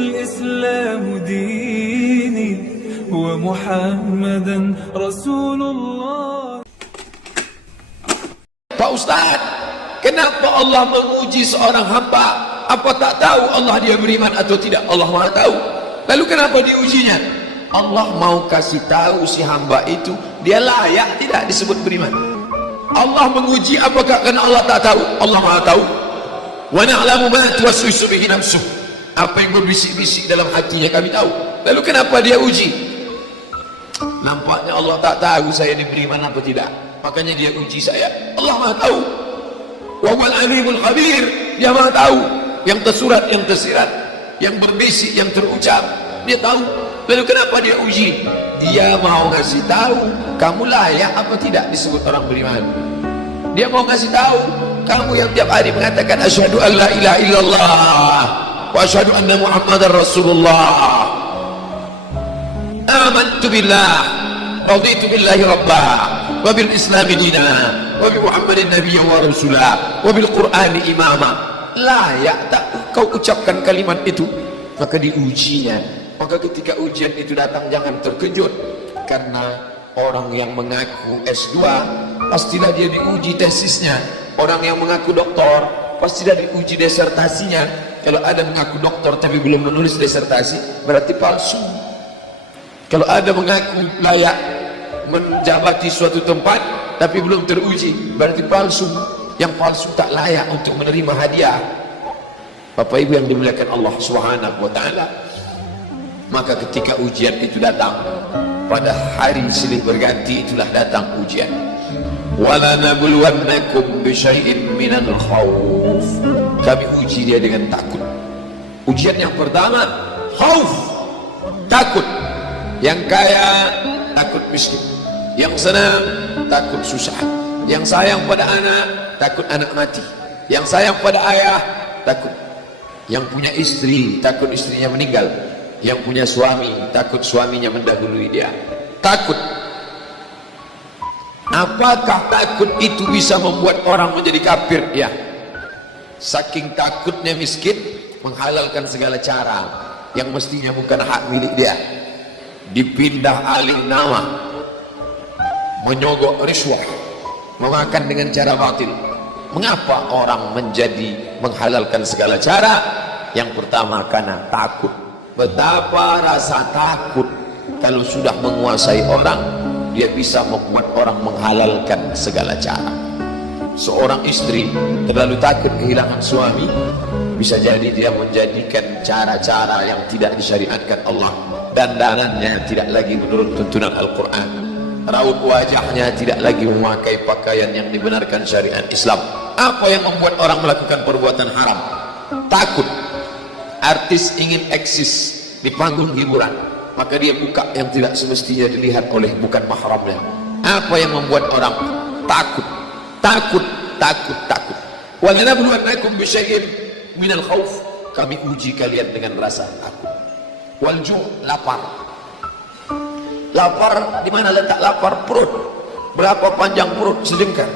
الإسلام ديني ومحمدا رسول الله. Pak Ustaz, kenapa Allah menguji seorang hamba? Apa tak tahu Allah dia beriman atau tidak? Allah Maha tahu. Lalu kenapa diujinya? Allah mau kasih tahu si hamba itu dia layak tidak disebut beriman. Allah menguji apakah karena Allah tak tahu? Allah Maha tahu. Wa na'lamu ma tuwaswisu bihi nafsuh. Apa yang berbisik-bisik dalam hatinya kami tahu. Lalu kenapa dia uji? Nampaknya Allah tak tahu saya ini beriman atau tidak. Makanya dia uji saya. Allah Maha tahu. Wa huwal alimul khabir. Dia Maha tahu yang tersurat, yang tersirat, yang berbisik, yang terucap. Dia tahu. Lalu kenapa dia uji? Dia mau kasih tahu kamu layak apa tidak disebut orang beriman. Dia mau kasih tahu kamu yang tiap hari mengatakan asyhadu an la ilaha illallah wa asyhadu anna muhammadar rasulullah, amantu billah, raditu billahi rabbah, wa bil islami dina, wa bi muhammadin nabiyyan wa rasulah, wa bil qur'ani imama. Layak tak kau ucapkan kalimat itu? Maka diujinya. Maka ketika ujian itu datang jangan terkejut, karena orang yang mengaku S2 pastilah dia diuji tesisnya. Orang yang mengaku doktor pastilah diuji disertasinya. Kalau ada mengaku doktor tapi belum menulis disertasi berarti palsu. Kalau ada mengaku layak menjabati suatu tempat tapi belum teruji berarti palsu. Yang palsu tak layak untuk menerima hadiah. Bapak Ibu yang dimuliakan Allah Subhanahu wa taala, maka ketika ujian itu datang pada hari silih berganti itulah datang ujian. Wala nabluwannakum bisyai'in minal khauf. Kami uji dia dengan takut. Ujian yang pertama khauf, takut. Yang kaya takut miskin, yang senang takut susah, yang sayang pada anak takut anak mati, yang sayang pada ayah takut, yang punya istri takut istrinya meninggal, yang punya suami takut suaminya mendahului dia. Takut. Apakah takut itu bisa membuat orang menjadi kafir? Ya. Saking takutnya miskin menghalalkan segala cara yang mestinya bukan hak milik dia. Dipindah alih nama, menyogok riswah, memakan dengan cara batil. Mengapa orang menjadi menghalalkan segala cara? Yang pertama karena takut. Betapa rasa takut kalau sudah menguasai orang, dia bisa membuat orang menghalalkan segala cara. Seorang istri terlalu takut kehilangan suami, bisa jadi dia menjadikan cara-cara yang tidak disyariatkan Allah. Dandanannya tidak lagi menurut tuntunan Al-Quran, raut wajahnya tidak lagi memakai pakaian yang dibenarkan syariat Islam. Apa yang membuat orang melakukan perbuatan haram? Takut. Artis ingin eksis di panggung hiburan, maka dia buka yang tidak semestinya dilihat oleh bukan mahramnya. Apa yang membuat orang takut? Takut, takut, takut. Wa lanabluwannakum bisyai'in minal khauf. Kami uji kalian dengan rasa takut. Wal ju', lapar. Lapar, di mana letak lapar? Perut. Berapa panjang perut? Sejengkal.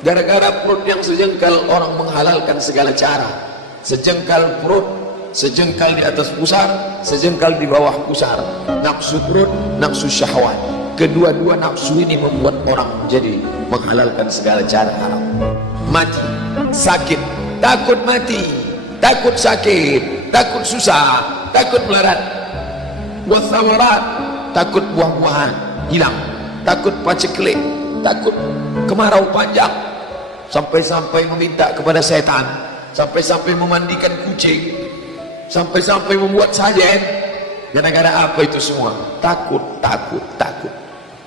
Gara-gara perut yang sejengkal orang menghalalkan segala cara. Sejengkal perut, sejengkal di atas pusar, sejengkal di bawah pusar. Nafsu perut, nafsu syahwat. Kedua-dua nafsu ini membuat orang menjadi menghalalkan segala cara haram. Mati, sakit, takut mati, takut sakit, takut susah, takut melarat. Wasamarat, takut buah-buahan hilang, takut paceklik, takut kemarau panjang, sampai-sampai meminta kepada setan, sampai-sampai memandikan kucing, sampai-sampai membuat sajen. Gara-gara apa itu semua? Takut, takut, takut.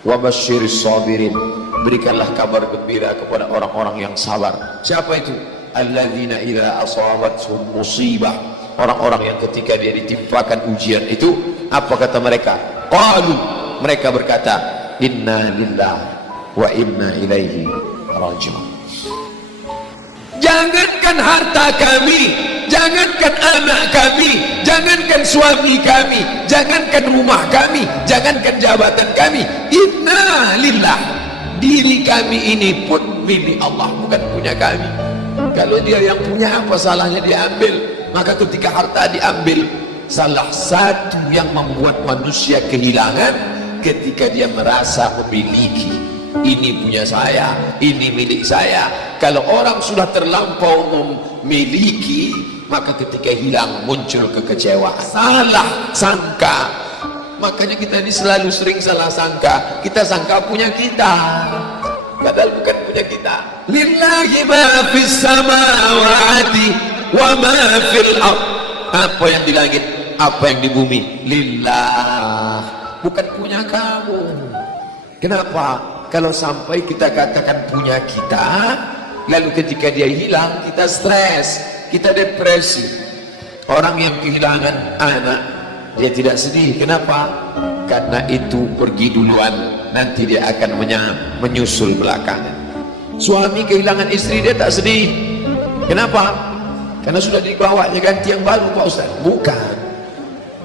Wa basyiris sabirin. Berikanlah kabar gembira kepada orang-orang yang sabar. Siapa itu? Alladzina idza asabatuhum musibah. Orang-orang yang ketika dia ditimpakan ujian itu, apa kata mereka? Qalu, mereka berkata, inna lillahi wa inna ilaihi raji'un. Jangankan harta kami, jangankan anak kami, jangankan suami kami, jangankan rumah kami, jangankan jabatan kami, inna lillah, diri kami ini pun milik Allah, bukan punya kami. Kalau dia yang punya, apa salahnya diambil? Maka ketika harta diambil, salah satu yang membuat manusia kehilangan ketika dia merasa memiliki. Ini punya saya, ini milik saya. Kalau orang sudah terlampau memiliki, maka ketika hilang muncul kekecewaan, salah sangka. Makanya kita ini selalu sering salah sangka. Kita sangka punya kita, padahal bukan punya kita. Lillahi ma fis samawati wa ma fil ardh. Apa yang di langit, apa yang di bumi, lillah, bukan punya kamu. Kenapa? Kalau sampai kita katakan punya kita, lalu ketika dia hilang kita stres, kita depresi. Orang yang kehilangan anak, dia tidak sedih. Kenapa? Karena itu pergi duluan, nanti dia akan menyusul belakangan. Suami kehilangan istri, dia tak sedih. Kenapa? Karena sudah dibawanya ganti yang baru, Pak Ustaz. Bukan,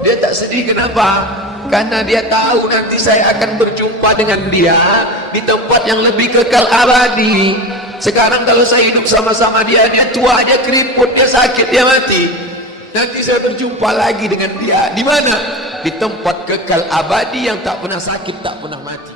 dia tak sedih. Kenapa? Karena dia tahu nanti saya akan berjumpa dengan dia di tempat yang lebih kekal abadi. Sekarang kalau saya hidup sama-sama dia tua, dia keriput, dia sakit, dia mati. Nanti saya berjumpa lagi dengan dia di mana? Di tempat kekal abadi yang tak pernah sakit, tak pernah mati.